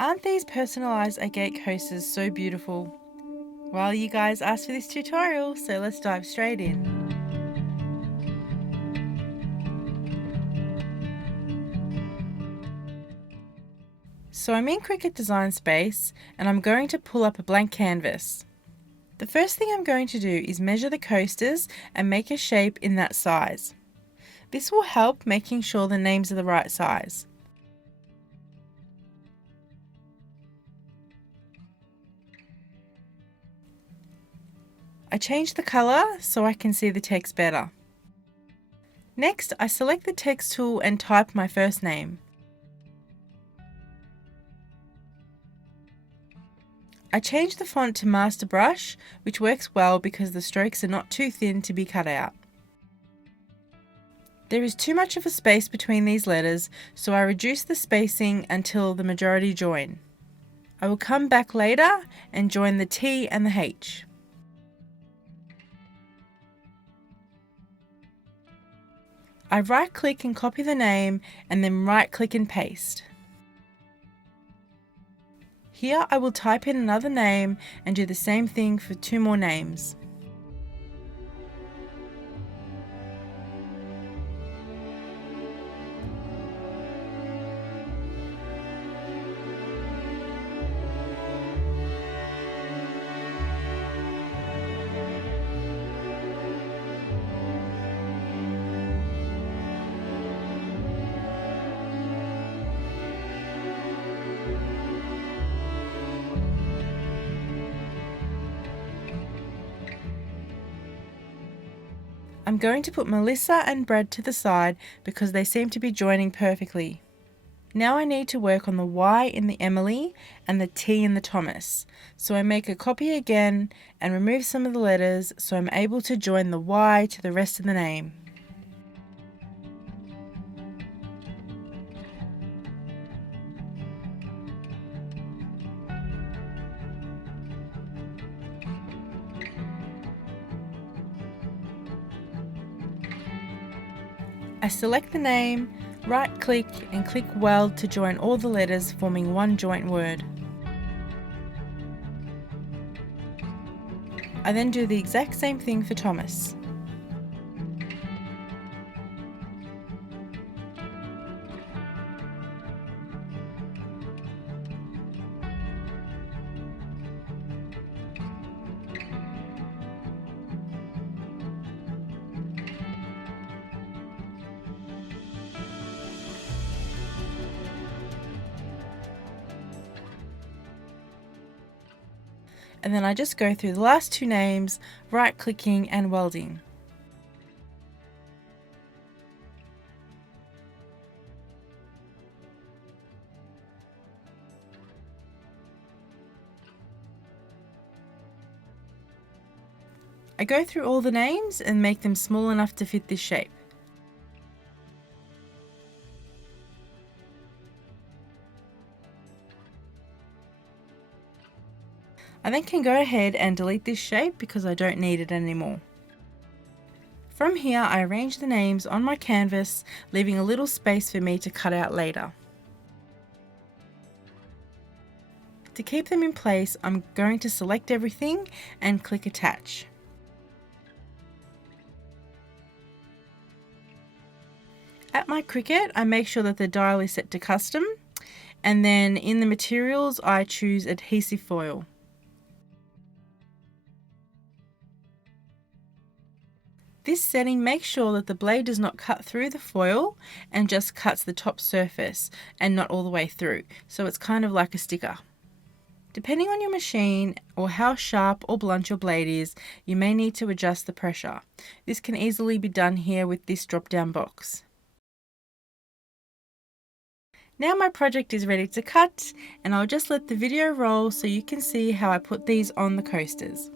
Aren't these personalized agate coasters so beautiful? Well, you guys asked for this tutorial, so let's dive straight in. So I'm in Cricut Design Space and I'm going to pull up a blank canvas. The first thing I'm going to do is measure the coasters and make a shape in that size. This will help making sure the names are the right size. I change the colour so I can see the text better. Next, I select the text tool and type my first name. I change the font to Master Brush, which works well because the strokes are not too thin to be cut out. There is too much of a space between these letters, so I reduce the spacing until the majority join. I will come back later and join the T and the H. I right-click and copy the name and then right-click and paste. Here I will type in another name and do the same thing for 2 more names. I'm going to put Melissa and Brad to the side because they seem to be joining perfectly. Now I need to work on the Y in the Emily and the T in the Thomas. So I make a copy again and remove some of the letters so I'm able to join the Y to the rest of the name. I select the name, right-click and click Weld to join all the letters, forming one joint word. I then do the exact same thing for Thomas. And then I just go through the last 2 names, right-clicking and welding. I go through all the names and make them small enough to fit this shape. I then can go ahead and delete this shape because I don't need it anymore. From here I arrange the names on my canvas, leaving a little space for me to cut out later. To keep them in place, I'm going to select everything and click Attach. At my Cricut, I make sure that the dial is set to custom, and then in the materials I choose adhesive foil. This setting makes sure that the blade does not cut through the foil and just cuts the top surface and not all the way through, so it's kind of like a sticker. Depending on your machine or how sharp or blunt your blade is, you may need to adjust the pressure. This can easily be done here with this drop-down box. Now my project is ready to cut, and I'll just let the video roll so you can see how I put these on the coasters.